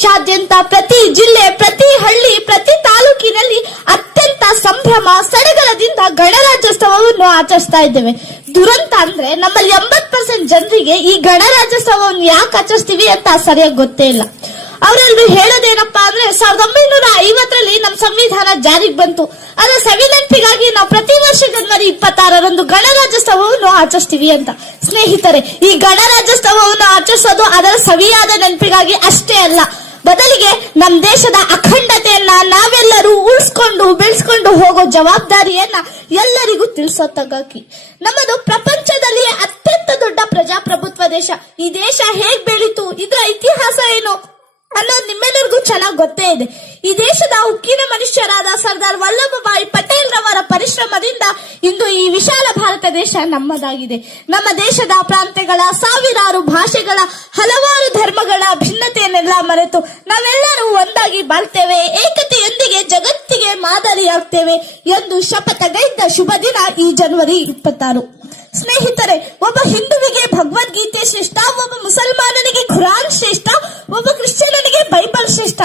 ದೇಶಾದ್ಯಂತ ಪ್ರತಿ ಜಿಲ್ಲೆ, ಪ್ರತಿ ಹಳ್ಳಿ, ಪ್ರತಿ ತಾಲೂಕಿನಲ್ಲಿ ಅತ್ಯಂತ ಸಂಭ್ರಮ, ಸಡಗರದಿಂದ ಗಣರಾಜ್ಯೋತ್ಸವವನ್ನು ಆಚರಿಸ್ತಾ ಇದ್ದೇವೆ. ದುರಂತ ಅಂದ್ರೆ ನಮ್ಮಲ್ಲಿ ಎಂಬತ್ ಪರ್ಸೆಂಟ್ ಜನರಿಗೆ ಈ ಗಣರಾಜ್ಯೋತ್ಸವವನ್ನು ಯಾಕೆ ಆಚರಿಸ್ತೀವಿ ಅಂತ ಸರಿಯಾಗಿ ಗೊತ್ತೇ ಇಲ್ಲ. ಅವರೆಲ್ಲರೂ ಹೇಳೋದೇನಪ್ಪಾ ಅಂದ್ರೆ ಸಾವಿರದ ಒಂಬೈನೂರ ಐವತ್ತರಲ್ಲಿ ನಮ್ಮ ಸಂವಿಧಾನ ಜಾರಿಗೆ ಬಂತು. ಅದರ ಸವಿನೆನಪಿಗಾಗಿ ನಾವು ಪ್ರತಿ ವರ್ಷ ಜನವರಿ ಇಪ್ಪತ್ತಾರರಂದು ಗಣರಾಜ್ಯೋತ್ಸವವನ್ನು ಆಚರಿಸ್ತೀವಿ ಅಂತ. ಸ್ನೇಹಿತರೆ, ಈ ಗಣರಾಜ್ಯೋತ್ಸವವನ್ನು ಆಚರಿಸೋದು ಅದರ ಸವಿಯಾದ ನೆನಪಿಗಾಗಿ ಅಷ್ಟೇ ಅಲ್ಲ. ಬದಲಿಗೆ ನಮ್ಮ ದೇಶದ ಅಖಂಡತೆಯನ್ನ ನಾವೆಲ್ಲರೂ ಉಳಿಸ್ಕೊಂಡು, ಬೆಳೆಸ್ಕೊಂಡು ಹೋಗೋ ಜವಾಬ್ದಾರಿಯನ್ನ ಎಲ್ಲರಿಗೂ ತಿಳಿಸೋತಗಾಗಿ ನಮ್ಮದು ಪ್ರಪಂಚದಲ್ಲಿ ಅತ್ಯಂತ ದೊಡ್ಡ ಪ್ರಜಾಪ್ರಭುತ್ವ ದೇಶ. ಈ ದೇಶ ಹೇಗ್ ಬೆಳೀತು, ಇದರ ಇತಿಹಾಸ ಏನು ಅನ್ನೋದು ನಿಮ್ಮೆಲ್ಲರಿಗೂ ಚೆನ್ನಾಗಿ ಗೊತ್ತೇ ಇದೆ. ಈ ದೇಶದ ಉಕ್ಕಿನ ಮನುಷ್ಯರಾದ ಸರ್ದಾರ್ ವಲ್ಲಭಭಾಯಿ ಪಟೇಲ್ ರವರ ಪರಿಶ್ರಮದಿಂದ ಇಂದು ಈ ವಿಶಾಲ ಭಾರತ ದೇಶ ನಮ್ಮದಾಗಿದೆ. ನಮ್ಮ ದೇಶದ ಪ್ರಾಂತ್ಯಗಳ ಸಾವಿರಾರು ಭಾಷೆಗಳ ಹಲವಾರು ಭಿನ್ನತೆಯನ್ನೆಲ್ಲ ಮರೆತು ನಾವೆಲ್ಲರೂ ಒಂದಾಗಿ ಬಾಳ್ತೇವೆ, ಏಕತೆಯೊಂದಿಗೆ ಜಗತ್ತಿಗೆ ಮಾದರಿಯಾಗ್ತೇವೆ ಎಂದು ಶಪಥಗೈದ ಶುಭ ದಿನ ಈ ಜನವರಿ ಇಪ್ಪತ್ತಾರು. ಸ್ನೇಹಿತರೆ, ಒಬ್ಬ ಹಿಂದುವಿಗೆ ಭಗವದ್ಗೀತೆ ಶ್ರೇಷ್ಠ, ಒಬ್ಬ ಮುಸಲ್ಮಾನನಿಗೆ ಖುರಾನ್ ಶ್ರೇಷ್ಠ, ಒಬ್ಬ ಕ್ರಿಶ್ಚಿಯನಿಗೆ ಬೈಬಲ್ ಶ್ರೇಷ್ಠ.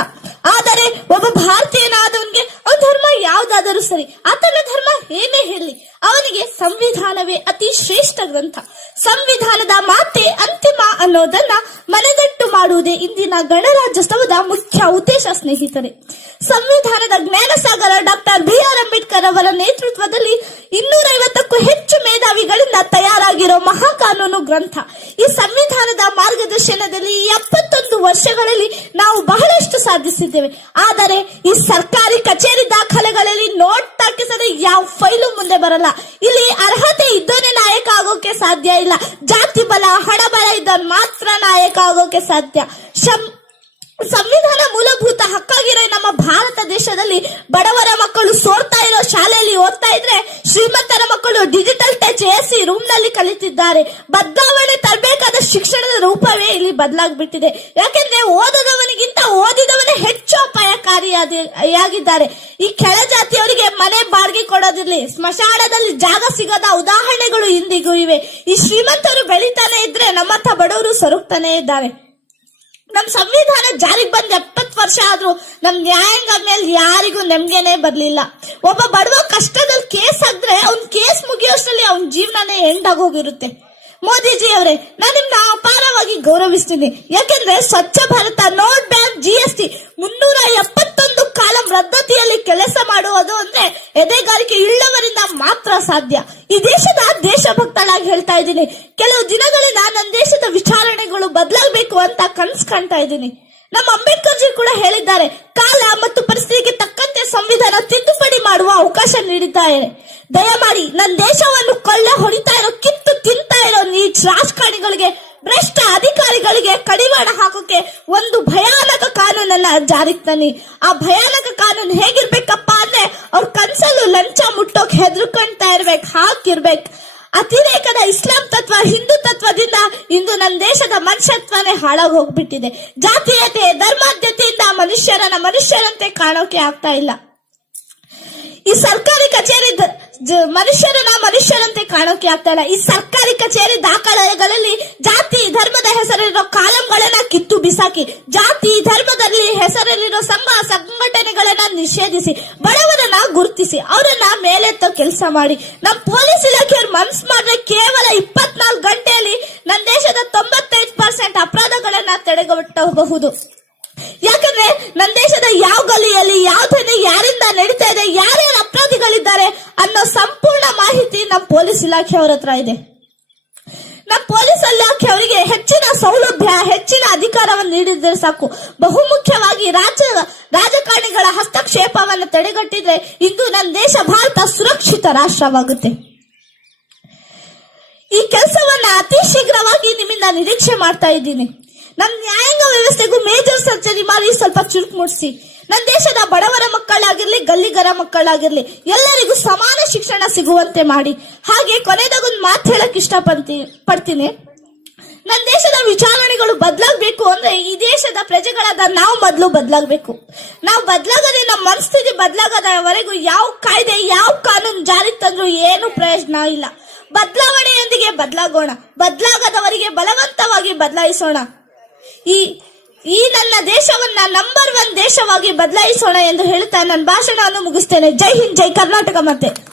ಆದರೆ ಒಬ್ಬ ಭಾರತೀಯನಾದವನಿಗೆ ಅವನ ಧರ್ಮ ಯಾವ್ದಾದರೂ ಸರಿ, ಆತನ ಧರ್ಮ ಏನೇ ಹೇಳಿ ಅವನಿಗೆ ಸಂವಿಧಾನವೇ ಅತಿ ಶ್ರೇಷ್ಠ ಗ್ರಂಥ. ಸಂವಿಧಾನದ ಮಾತೆ ಅಂತಿಮ ಅನ್ನೋದನ್ನ ಮನದಟ್ಟು ಮಾಡುವುದೇ ಇಂದಿನ ಗಣರಾಜ್ಯೋತ್ಸವದ ಮುಖ್ಯ ಉದ್ದೇಶ ಸ್ನೇಹಿತರೆ. ಸಂವಿಧಾನದ ಜ್ಞಾನಸಾಗರ ಡಾಕ್ಟರ್ ಬಿ ಆರ್ ಅಂಬೇಡ್ಕರ್ ಅವರ ನೇತೃತ್ವದಲ್ಲಿ ಇನ್ನೂರೈವತ್ತಕ್ಕೂ ಹೆಚ್ಚು ಮೇಧಾವಿಗಳಿಂದ ತಯಾರಾಗಿರೋ ಮಹಾಕಾನೂನು ಗ್ರಂಥ. ಈ ಸಂವಿಧಾನದ ಮಾರ್ಗದರ್ಶನದಲ್ಲಿ ಎಪ್ಪತ್ತೊಂದು ವರ್ಷಗಳಲ್ಲಿ ನಾವು ಬಹಳಷ್ಟು ಸಾಧಿಸಿದ್ದೇವೆ. ಆದರೆ ಈ ಸರ್ಕಾರಿ ಕಚೇರಿ ದಾಖಲೆಗಳಲ್ಲಿ ನೋಟ್ ತಾಕಿಸದೆ ಯಾವ ಫೈಲು ಮುಂದೆ ಬರಲ್ಲ. ಇಲ್ಲಿ ಅರ್ಹತೆ ಇದ್ದೋನೇ ನಾಯಕ ಆಗೋಕೆ ಸಾಧ್ಯ ಇಲ್ಲ. ಜಾತಿ ಬಲ, ಹಣ ಮಾತ್ರ ನಾಯಕ ಆಗೋಕೆ ಸಾಧ್ಯ. ಸಂವಿಧಾನ ಮೂಲಭೂತ ಹಕ್ಕಾಗಿರೋ ನಮ್ಮ ಭಾರತ ದೇಶದಲ್ಲಿ ಬಡವರ ಮಕ್ಕಳು ಸೋರ್ತಾ ಇರೋ ಶಾಲೆಯಲ್ಲಿ ಓದ್ತಾ ಇದ್ರೆ ಶ್ರೀಮಂತರ ಮಕ್ಕಳು ಡಿಜಿಟಲ್ ಟಚ್ ಎಸಿ ರೂಮ್ನಲ್ಲಿ ಕಲಿತಿದ್ದಾರೆ. ಬದಲಾವಣೆ ತರಬೇಕಾದ ಶಿಕ್ಷಣದ ರೂಪವೇ ಇಲ್ಲಿ ಬದಲಾಗ್ಬಿಟ್ಟಿದೆ. ಯಾಕೆಂದ್ರೆ ಓದದವನಿಗಿಂತ ಅಪಾಯಕಾರಿಯಾಗಿದ್ದಾರೆ ಈ ಕೆಳ ಜಾತಿಯವರಿಗೆ ಮನೆ ಬಾಡಿಗೆ ಕೊಡೋದಿರಲಿ. ಸ್ಮಶಾನದಲ್ಲಿ ಜಾಗ ಸಿಗದ ಉದಾಹರಣೆಗಳು ಇಂದಿಗೂ ಇವೆ. ಈ ಶ್ರೀಮಂತರು ಬೆಳಿತಾನೆ ಇದ್ರೆ ನಮ್ಮಂತ ಬಡವರು ಸೊರಗ್ತಾನೆ ಇದ್ದಾರೆ. ನಮ್ ಸಂವಿಧಾನ ಜಾರಿಗೆ ಬಂದ ಎಪ್ಪತ್ ವರ್ಷ ಆದ್ರೂ ನಮ್ ನ್ಯಾಯಾಂಗ ಮೇಲೆ ಯಾರಿಗೂ ನೆಮ್ಗೆನೆ ಬರ್ಲಿಲ್ಲ. ಒಬ್ಬ ಬಡವ ಕಷ್ಟದಲ್ಲಿ ಕೇಸ್ ಆದ್ರೆ ಅವ್ನ ಕೇಸ್ ಮುಗಿಯೋಷ್ಟರಲ್ಲಿ ಅವ್ನ ಜೀವನನೇ ಎಂಡ್ ಆಗೋಗಿರುತ್ತೆ. ಮೋದಿಜಿ ಅವರೇ ನಾನು ನಿಮ್ನ ಅಪಾರವಾಗಿ ಗೌರವಿಸ್ತೀನಿ. ಯಾಕೆಂದ್ರೆ ಸ್ವಚ್ಛ ಭಾರತ ನೋಟ್ ಸಾಧ್ಯ. ಈ ದೇಶದ ದೇಶಭಕ್ತಳಾಗಿ ಹೇಳ್ತಾ ಇದ್ದೀನಿ. ಕೆಲವು ದಿನಗಳ ನನ್ನ ದೇಶದ ವಿಚಾರಣೆಗಳು ಬದಲಾಗಬೇಕು ಅಂತ ಕನ್ಸ್ ಕಾಣ್ತಾ ಇದ್ದೀನಿ. ನಮ್ಮ ಅಂಬೇಡ್ಕರ್ ಜಿ ಕೂಡ ಹೇಳಿದ್ದಾರೆ, ಕಾಲ ಮತ್ತು ಪರಿಸ್ಥಿತಿಗೆ ತಕ್ಕಂತೆ ಸಂವಿಧಾನ ತಿದ್ದುಪಡಿ ಮಾಡುವ ಅವಕಾಶ ನೀಡಿದ್ದಾರೆ. ದಯಮಾಡಿ ನನ್ನ ದೇಶವನ್ನು ಕೊಳ್ಳೆ ಹೊಡಿತಾ ಇರೋ, ಕಿತ್ತು ತಿಂತಾ ಇರೋ ನೀ ರಾಜಕಾರಣಿಗಳಿಗೆ, ಭ್ರಷ್ಟ ಅಧಿಕಾರಿಗಳಿಗೆ ಕಡಿವಾಣ ಹಾಕೋಕೆ ಒಂದು ಭಯಾನಕ ಕಾನೂನನ್ನ ಜಾರಿಗೆ ತನ್ನಿ. ಆ ಭಯಾನಕ ಕಾನೂನು ಹೇಗಿರ್ಬೇಕಪ್ಪ ಅವ್ರ ಕನ್ಸಲ್ಲೂ ಲಂಚ ಮುಟ್ಟೋಕ್ ಹೆದರ್ಕೊಂತಾ ಇರ್ಬೇಕು, ಹಾಕಿರ್ಬೇಕು. ಅತಿರೇಕದ ಇಸ್ಲಾಂ ತತ್ವ, ಹಿಂದೂ ತತ್ವದಿಂದ ಇಂದು ನಮ್ಮ ದೇಶದ ಮನುಷ್ಯತ್ವನೇ ಹಾಳಾಗಿ ಹೋಗ್ಬಿಟ್ಟಿದೆ ಜಾತೀಯತೆ ಧರ್ಮಾದ್ಯತೆಯಿಂದ ಮನುಷ್ಯರನ್ನ ಮನುಷ್ಯರಂತೆ ಕಾಣೋಕೆ ಆಗ್ತಾ ಇಲ್ಲ. ಈ ಸರ್ಕಾರಿ ಕಚೇರಿ ಮನುಷ್ಯರನ್ನ ಮನುಷ್ಯರಂತೆ ಕಾಣೋಕೆ ಆಗ್ತಾ ಇಲ್ಲ. ಈ ಸರ್ಕಾರಿ ಕಚೇರಿ ದಾಖಲೆಗಳಲ್ಲಿ ಜಾತಿ, ಧರ್ಮದ ಹೆಸರಿರೋ ಕಾಲಂಗಳನ್ನ ಕಿತ್ತು ಬಿಸಾಕಿ, ಜಾತಿ ಧರ್ಮದಲ್ಲಿ ಹೆಸರಲ್ಲಿರೋ ಸಂಘ ಸಂಘಟನೆಗಳನ್ನ ನಿಷೇಧಿಸಿ, ಬಡವರನ್ನ ಗುರುತಿಸಿ, ಅವರನ್ನ ಮೇಲೆತ್ತ ಕೆಲಸ ಮಾಡಿ. ನಮ್ಮ ಪೊಲೀಸ್ ಇಲಾಖೆಯವ್ರ ಮನ್ಸ್ ಮಾಡಿದ್ರೆ ಕೇವಲ ಇಪ್ಪತ್ನಾಲ್ಕು ಗಂಟೆಯಲ್ಲಿ ನನ್ನ ದೇಶದ ತೊಂಬತ್ತೈದು ಪರ್ಸೆಂಟ್ ಅಪರಾಧಗಳನ್ನ ತಡೆಗಟ್ಟಬಹುದು ಯಾಕಂದ್ರೆ ನನ್ನ ದೇಶದ ಯಾವ ಗಲಿಯಲ್ಲಿ ಯಾವ ಧ್ವನಿ ಯಾರಿಂದ ನಡೀತಾ ಇದೆ, ಯಾರ್ಯಾರು ಅಪರಾಧಿಗಳಿದ್ದಾರೆ ಅನ್ನೋ ಸಂಪೂರ್ಣ ಮಾಹಿತಿ ನಮ್ಮ ಪೊಲೀಸ್ ಇಲಾಖೆಯವರ ಹತ್ರ ಇದೆ. ನಮ್ಮ ಪೊಲೀಸ್ ಇಲಾಖೆ ಅವರಿಗೆ ಹೆಚ್ಚಿನ ಸೌಲಭ್ಯ, ಹೆಚ್ಚಿನ ಅಧಿಕಾರವನ್ನು ನೀಡಿದ್ರೆ ಸಾಕು. ಬಹುಮುಖ್ಯವಾಗಿ ರಾಜ್ಯ ರಾಜಕಾರಣಿಗಳ ಹಸ್ತಕ್ಷೇಪವನ್ನು ತಡೆಗಟ್ಟಿದ್ರೆ ಇಂದು ನನ್ನ ದೇಶ ಭಾರತ ಸುರಕ್ಷಿತ ರಾಷ್ಟ್ರವಾಗುತ್ತೆ. ಈ ಕೆಲಸವನ್ನ ಅತಿ ಶೀಘ್ರವಾಗಿ ನಿಮ್ಮಿಂದ ನಿರೀಕ್ಷೆ ಮಾಡ್ತಾ ಇದ್ದೀನಿ. ನಮ್ಮ ನ್ಯಾಯಾಂಗ ವ್ಯವಸ್ಥೆಗೂ ಮೇಜರ್ ಸರ್ಜರಿ ಮಾಡಿ ಸ್ವಲ್ಪ ಚುರುಕು ಮೂಡಿಸಿ. ನನ್ನ ದೇಶದ ಬಡವರ ಮಕ್ಕಳಾಗಿರ್ಲಿ, ಗಲ್ಲಿಗರ ಮಕ್ಕಳಾಗಿರ್ಲಿ, ಎಲ್ಲರಿಗೂ ಸಮಾನ ಶಿಕ್ಷಣ ಸಿಗುವಂತೆ ಮಾಡಿ. ಹಾಗೆ ಕೊನೆದಾಗೊಂದು ಮಾತು ಹೇಳಕ್ ಇಷ್ಟಪಡ್ತೀನಿ, ಪಡ್ತೀನಿ. ನನ್ನ ದೇಶದ ವಿಚಾರಣೆಗಳು ಬದಲಾಗಬೇಕು ಅಂದ್ರೆ ಈ ದೇಶದ ಪ್ರಜೆಗಳಾದ ನಾವು ಮೊದಲು ಬದಲಾಗಬೇಕು. ನಾವು ಬದಲಾಗದೆ ನಮ್ಮ ಮನಸ್ಥಿತಿ ಬದಲಾಗದವರೆಗೂ ಯಾವ ಕಾಯ್ದೆ, ಯಾವ ಕಾನೂನು ಜಾರಿಗೆ ತಂದ್ರು ಏನು ಪ್ರಯೋಜನ ಇಲ್ಲ. ಬದಲಾವಣೆಯೊಂದಿಗೆ ಬದಲಾಗೋಣ. ಬದಲಾಗದವರಿಗೆ ಬಲವಂತವಾಗಿ ಬದಲಾಯಿಸೋಣ. ಈ ಈ ನನ್ನ ದೇಶವನ್ನ ನಂಬರ್ ಒನ್ ದೇಶವಾಗಿ ಬದಲಾಯಿಸೋಣ ಎಂದು ಹೇಳುತ್ತಾ ನನ್ನ ಭಾಷಣವನ್ನು ಮುಗಿಸ್ತೇನೆ. ಜೈ ಹಿಂದ್, ಜೈ ಕರ್ನಾಟಕ ಮತ್ತೆ.